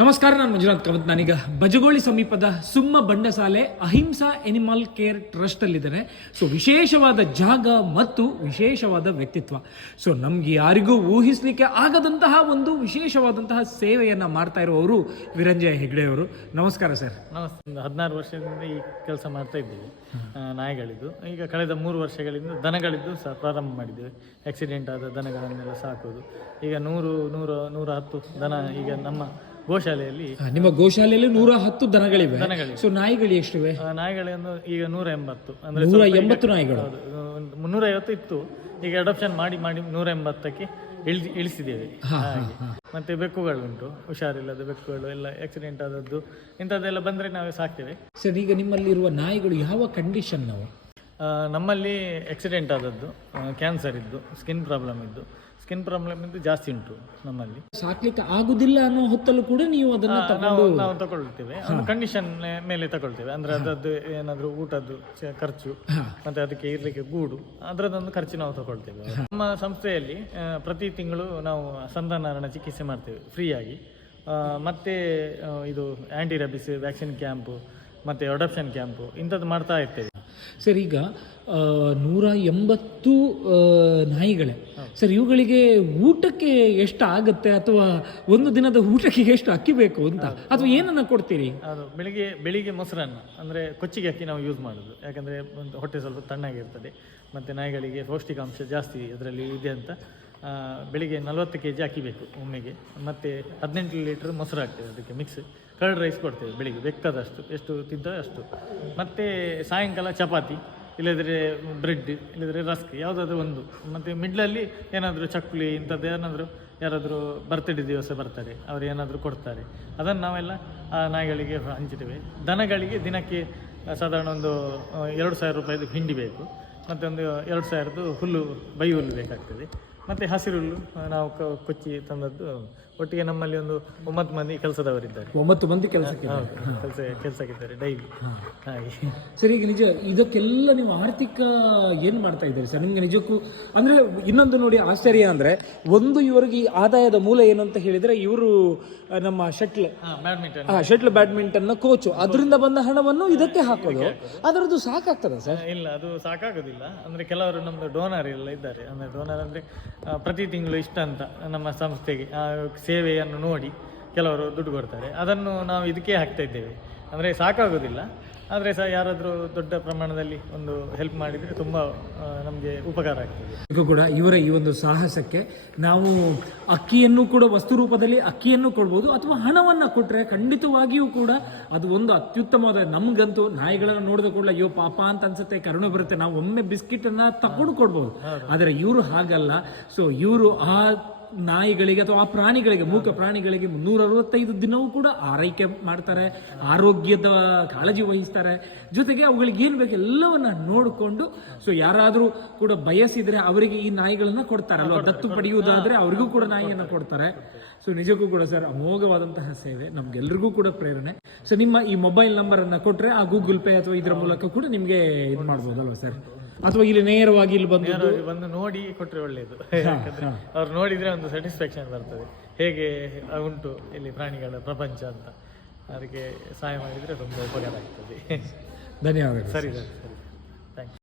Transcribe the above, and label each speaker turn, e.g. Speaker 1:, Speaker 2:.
Speaker 1: ನಮಸ್ಕಾರ, ನಾನು ಮಂಜುನಾಥ್ ಕವತ್. ನಾನೀಗ ಬಜಗೋಳಿ ಸಮೀಪದ ಸುಮ್ಮ Bandasale Ahimsa animal care trust ಅಲ್ಲಿದ್ದಾರೆ so ವಿಶೇಷವಾದ ಜಾಗ ಮತ್ತು ವಿಶೇಷವಾದ ವ್ಯಕ್ತಿತ್ವ. ಸೊ ನಮ್ಗೆ ಯಾರಿಗೂ ಊಹಿಸಲಿಕ್ಕೆ ಆಗದಂತಹ ಒಂದು ವಿಶೇಷವಾದಂತಹ ಸೇವೆಯನ್ನ ಮಾಡ್ತಾ ಇರುವವರು ವಿರಂಜಯ ಹೆಗ್ಡೆ ಅವರು. ನಮಸ್ಕಾರ, ಸರ್.
Speaker 2: ನಮಸ್ತೆ. ಹದಿನಾರು ವರ್ಷದಿಂದ ಈ ಕೆಲಸ ಮಾಡ್ತಾ ಇದ್ದೀವಿ. ನಾಯಿಗಳಿದ್ದು. ಈಗ ಕಳೆದ ಮೂರು ವರ್ಷಗಳಿಂದ ದನಗಳಿದ್ದು ಸಹ ಪ್ರಾರಂಭ ಮಾಡಿದ್ದೇವೆ. ಆಕ್ಸಿಡೆಂಟ್ ಆದ ದನಗಳನ್ನೆಲ್ಲ ಸಾಕೋದು. ಈಗ ನೂರು ನೂರು, ನೂರ ಹತ್ತು ದನ ಈಗ ನಮ್ಮ ಗೋಶಾಲೆಯಲ್ಲಿ
Speaker 1: ನಿಮ್ಮ ಗೋಶಾಲೆಯಲ್ಲಿ ನೂರ ಹತ್ತು ದನಗಳಿವೆ.
Speaker 2: ದನಗಳಿವೆ.
Speaker 1: ಸೊ ನಾಯಿಗಳು ಎಷ್ಟಿವೆ?
Speaker 2: ಆ, ನಾಯಿಗಳನ್ನು ಈಗ ನೂರ ಎಂಬತ್ತು. ಅಂದ್ರೆ
Speaker 1: ನೂರ ಎಂಬತ್ತು ನಾಯಿಗಳು.
Speaker 2: ಮುನ್ನೂರ ಐವತ್ತು ಇತ್ತು. ಈಗ ಅಡಾಪ್ಷನ್ ಮಾಡಿ ಮಾಡಿ ನೂರ ಎಂಬತ್ತಕ್ಕೆ ಇಳಿಸಿ ಇಳಿಸಿದ್ದೇವೆ. ಹಾಗೆ. ಮತ್ತೆ ಬೆಕ್ಕುಗಳುಂಟು ಹುಷಾರಿಲ್ಲದ ಬೆಕ್ಕುಗಳು ಎಲ್ಲ ಆಕ್ಸಿಡೆಂಟ್ ಆದದ್ದು ಇಂಥದ್ದೆಲ್ಲ ಬಂದರೆ ನಾವೇ ಸಾಕ್ತೇವೆ.
Speaker 1: ಸರ್ ಈಗ ನಿಮ್ಮಲ್ಲಿರುವ ನಾಯಿಗಳು ಯಾವ ಕಂಡೀಷನ್ ನಾವು?
Speaker 2: ಆ, ನಮ್ಮಲ್ಲಿ ಆಕ್ಸಿಡೆಂಟ್ ಆದದ್ದು ಕ್ಯಾನ್ಸರ್ ಇದ್ದು ಸ್ಕಿನ್ ಪ್ರಾಬ್ಲಮ್ ಇದ್ದು. ಸ್ಕಿನ್ ಪ್ರಾಬ್ಲಮ್ ಇದು ಜಾಸ್ತಿ ಉಂಟು ನಮ್ಮಲ್ಲಿ.
Speaker 1: ಸಾಕ್ಲಿಕ್ಕೆ ಆಗುದಿಲ್ಲ ಅನ್ನೋ ಹೊತ್ತಲ್ಲೂ ಕೂಡ ನೀವು ಅದನ್ನ
Speaker 2: ನಾವು ನಾವು ತಗೊಳ್ತೇವೆ. ಒಂದು ಕಂಡೀಷನ್ ಮೇಲೆ ತಗೊಳ್ತೇವೆ. ಅಂದ್ರೆ ಅದ್ರದ್ದು ಏನಾದ್ರು ಊಟದ್ದು ಚ- ಖರ್ಚು ಮತ್ತೆ ಅದಕ್ಕೆ ಇರ್ಲಿಕ್ಕೆ ಗೂಡು ಅದರದ್ದೊಂದು ಖರ್ಚು ನಾವು ತಗೊಳ್ತೇವೆ. ನಮ್ಮ ಸಂಸ್ಥೆಯಲ್ಲಿ ಆ, ಪ್ರತಿ ತಿಂಗಳು ನಾವು ಸಂತಾನಹರಣ ಚಿಕಿತ್ಸೆ ಮಾಡ್ತೇವೆ ಫ್ರೀಯಾಗಿ. ಆ, ಮತ್ತೆ ಆ, ಇದು ಆ್ಯಂಟಿ ರಬಿಸ್ ವ್ಯಾಕ್ಸಿನ್ ಕ್ಯಾಂಪ್ ಮತ್ತೆ ಅಡಾಪ್ಷನ್ ಕ್ಯಾಂಪು ಇಂಥದ್ದು ಮಾಡ್ತಾ ಇರ್ತೇವೆ.
Speaker 1: ಸರ್ ಈಗ ನೂರ ಎಂಬತ್ತು ನಾಯಿಗಳೇ. ಸರ್ ಇವುಗಳಿಗೆ ಊಟಕ್ಕೆ ಎಷ್ಟು ಆಗುತ್ತೆ ಅಥವಾ ಒಂದು ದಿನದ ಊಟಕ್ಕೆ ಎಷ್ಟು ಅಕ್ಕಿ ಬೇಕು ಅಂತ? ಅಥವಾ ಏನನ್ನ ಕೊಡ್ತೀರಿ?
Speaker 2: ಅದು ಬೆಳಿಗ್ಗೆ ಬೆಳಿಗ್ಗೆ ಮೊಸರನ್ನ ಅಂದರೆ ಕೊಚ್ಚಿಗೆ ಅಕ್ಕಿ ನಾವು ಯೂಸ್ ಮಾಡೋದು. ಯಾಕಂದರೆ ಒಂದು ಹೊಟ್ಟೆ ಸ್ವಲ್ಪ ತಣ್ಣಗಿರ್ತದೆ. ಮತ್ತು ನಾಯಿಗಳಿಗೆ ಪೌಷ್ಟಿಕಾಂಶ ಜಾಸ್ತಿ ಅದರಲ್ಲಿ ಇದೆ ಅಂತ. ಬೆಳಿಗ್ಗೆ ನಲವತ್ತು ಕೆ ಜಿ ಹಾಕಿಬೇಕು ಬೇಕು ಒಮ್ಮೆಗೆ. ಮತ್ತು ಹದಿನೆಂಟು ಲೀಟ್ರ್ ಮೊಸರು ಹಾಕ್ತೇವೆ ಅದಕ್ಕೆ ಮಿಕ್ಸ್ ಕರ್ಡ್ ರೈಸ್ ಕೊಡ್ತೇವೆ ಬೆಳಿಗ್ಗೆ ಬೆಕ್ಕದಷ್ಟು ಎಷ್ಟು ತಿದ್ದ ಅಷ್ಟು. ಮತ್ತು ಸಾಯಂಕಾಲ ಚಪಾತಿ ಇಲ್ಲದ್ರೆ ಬ್ರೆಡ್ ಇಲ್ಲದ್ರೆ ರಸ್ಕ್, ಯಾವುದಾದ್ರೂ ಒಂದು. ಮತ್ತು ಮಿಡ್ಲಲ್ಲಿ ಏನಾದರೂ ಚಕ್ಕುಲಿ, ಇಂಥದ್ದು ಏನಾದರೂ, ಯಾರಾದರೂ ಬರ್ತ್ಡೇ ದಿವಸ ಬರ್ತಾರೆ, ಅವ್ರು ಏನಾದರೂ ಕೊಡ್ತಾರೆ. ಅದನ್ನು ನಾವೆಲ್ಲ ಆ ನಾಯಿಗಳಿಗೆ ಹಂಚ್ತೇವೆ. ದನಗಳಿಗೆ ದಿನಕ್ಕೆ ಸಾಧಾರಣ ಒಂದು ಎರಡು ಸಾವಿರ ರೂಪಾಯಿದು ಹಿಂಡಿ ಬೇಕು. ಮತ್ತು ಒಂದು ಎರಡು ಸಾವಿರದ್ದು ಹುಲ್ಲು ಬೈ ಹುಲ್ಲು ಬೇಕಾಗ್ತದೆ. ಮತ್ತು ಹಸಿರು ಹುಲ್ಲು ನಾವು ಕ- ಕೊಚ್ಚಿ ತಂದದ್ದು ಒಟ್ಟಿಗೆ ನಮ್ಮಲ್ಲಿ ಒಂದು ಒಂಬತ್ತು ಮಂದಿ ಕೆಲಸದವರಿದ್ದಾರೆ.
Speaker 1: ಒಂಬತ್ತು ಮಂದಿ ಕೆಲಸಕ್ಕೆ
Speaker 2: ಕೆಲಸ ಕೆಲಸಕ್ಕಿದ್ದಾರೆ ಡೈಲಿ ಹಾಗೆ.
Speaker 1: ಸರಿ ಈಗ ನಿಜ ಇದಕ್ಕೆಲ್ಲ ನೀವು ಆರ್ಥಿಕ ಏನ್ ಮಾಡ್ತಾ ಇದ್ದೀರಿ ಸರ್? ನಿಮಗೆ ನಿಜಕ್ಕೂ ಅಂದ್ರೆ ಇನ್ನೊಂದು ನೋಡಿ ಆಶ್ಚರ್ಯ ಅಂದ್ರೆ ಒಂದು ಇವರಿಗೆ ಈ ಆದಾಯದ ಮೂಲ ಏನು ಅಂತ ಹೇಳಿದ್ರೆ ಇವರು ನಮ್ಮ ಶಟ್ಲ್
Speaker 2: ಹಾಂ ಬ್ಯಾಡ್ಮಿಂಟನ್
Speaker 1: ಹಾಂ ಶಟ್ಲ್ ಬ್ಯಾಡ್ಮಿಂಟನ್ನ ಕೋಚು ಅದರಿಂದ ಬಂದ ಹಣವನ್ನು ಇದಕ್ಕೆ ಹಾಕೋದು. ಅದರದ್ದು ಸಾಕಾಗ್ತದ ಸರ್?
Speaker 2: ಇಲ್ಲ ಅದು ಸಾಕಾಗೋದಿಲ್ಲ. ಅಂದರೆ ಕೆಲವರು ನಮ್ಮದು ಡೋನರ್ ಎಲ್ಲ ಇದ್ದಾರೆ. ಅಂದರೆ ಡೋನರ್ ಅಂದರೆ ಪ್ರತಿ ತಿಂಗಳು ಇಷ್ಟಂತ ನಮ್ಮ ಸಂಸ್ಥೆಗೆ, ಆ, ಸೇವೆಯನ್ನು ನೋಡಿ ಕೆಲವರು ದುಡ್ಡು ಕೊಡ್ತಾರೆ. ಅದನ್ನು ನಾವು ಇದಕ್ಕೆ ಹಾಕ್ತಾ ಇದ್ದೇವೆ. ಅಂದರೆ ಸಾಕಾಗೋದಿಲ್ಲ. ಆದರೆ ಸಹ ಯಾರಾದರೂ ದೊಡ್ಡ ಪ್ರಮಾಣದಲ್ಲಿ ಒಂದು ಹೆಲ್ಪ್ ಮಾಡಿದರೆ ತುಂಬ ನಮಗೆ ಉಪಕಾರ ಆಗ್ತದೆ.
Speaker 1: ಇದು ಕೂಡ ಇವರ ಈ ಒಂದು ಸಾಹಸಕ್ಕೆ ನಾವು ಅಕ್ಕಿಯನ್ನು ಕೂಡ ವಸ್ತು ರೂಪದಲ್ಲಿ ಅಕ್ಕಿಯನ್ನು ಕೊಡ್ಬೋದು ಅಥವಾ ಹಣವನ್ನು ಕೊಟ್ಟರೆ ಖಂಡಿತವಾಗಿಯೂ ಕೂಡ ಅದು ಒಂದು ಅತ್ಯುತ್ತಮವಾದ ನಮಗಂತೂ ನಾಯಿಗಳನ್ನು ನೋಡಿದ ಕೂಡಲೇ ಅಯ್ಯೋ ಪಾಪ ಅಂತ ಅನ್ಸುತ್ತೆ ಕರುಣೆ ಬರುತ್ತೆ ನಾವು ಒಮ್ಮೆ ಬಿಸ್ಕಿಟನ್ನು ತಗೊಂಡು ತಕೊಂಡು ಕೊಡ್ಬೋದು ಆದರೆ ಇವರು ಹಾಗಲ್ಲ. ಸೊ ಇವರು ಆ ನಾಯಿಗಳಿಗೆ ಅಥವಾ ಆ ಪ್ರಾಣಿಗಳಿಗೆ ಮೂಕ ಪ್ರಾಣಿಗಳಿಗೆ ಮುನ್ನೂರ ಅರವತ್ತೈದು ದಿನವೂ ಕೂಡ ಆರೈಕೆ ಮಾಡ್ತಾರೆ ಆರೋಗ್ಯದ ಕಾಳಜಿ ವಹಿಸ್ತಾರೆ. ಜೊತೆಗೆ ಅವುಗಳಿಗೆ ಏನು ಬೇಕು ಎಲ್ಲವನ್ನ ನೋಡಿಕೊಂಡು ಸೊ ಯಾರಾದರೂ ಕೂಡ ಬಯಸಿದರೆ ಅವರಿಗೆ ಈ ನಾಯಿಗಳನ್ನ ಕೊಡ್ತಾರೆ ಅಲ್ವಾ ದತ್ತು ಪಡೆಯುವುದಾದರೆ ಅವರಿಗೂ ಕೂಡ ನಾಯಿಯನ್ನು ಕೊಡ್ತಾರೆ. ಸೊ ನಿಜಕ್ಕೂ ಕೂಡ ಸರ್ ಅಮೋಘವಾದಂತಹ ಸೇವೆ ನಮ್ಗೆಲ್ರಿಗೂ ಕೂಡ ಪ್ರೇರಣೆ. ಸೊ ನಿಮ್ಮ ಈ ಮೊಬೈಲ್ ನಂಬರನ್ನು ಕೊಟ್ಟರೆ ಕೊಟ್ರೆ ಆ ಗೂಗಲ್ ಪೇ ಅಥವಾ ಇದರ ಮೂಲಕ ಕೂಡ ನಿಮಗೆ ಇದು ಮಾಡ್ಬೋದಲ್ವಾ ಸರ್? ಅಥವಾ ಇಲ್ಲಿ ನೇರವಾಗಿ ಇಲ್ಲಿ ಬಂದು
Speaker 2: ಬಂದು ನೋಡಿ ಕೊಟ್ಟರೆ ಒಳ್ಳೆಯದು ಯಾಕಂದರೆ ಅವ್ರು ನೋಡಿದರೆ ಒಂದು ಸ್ಯಾಟಿಸ್ಫ್ಯಾಕ್ಷನ್ ಬರ್ತದೆ. ಹೇಗೆ ಉಂಟು ಇಲ್ಲಿ ಪ್ರಾಣಿಗಳ ಪ್ರಪಂಚ ಅಂತ. ಅದಕ್ಕೆ ಸಹಾಯ ಮಾಡಿದರೆ ತುಂಬ ಉಪಕಾರ ಆಗ್ತದೆ.
Speaker 1: ಧನ್ಯವಾದಗಳು.
Speaker 2: ಸರಿ ಸರಿ ಸರಿ. ಥ್ಯಾಂಕ್ಸ್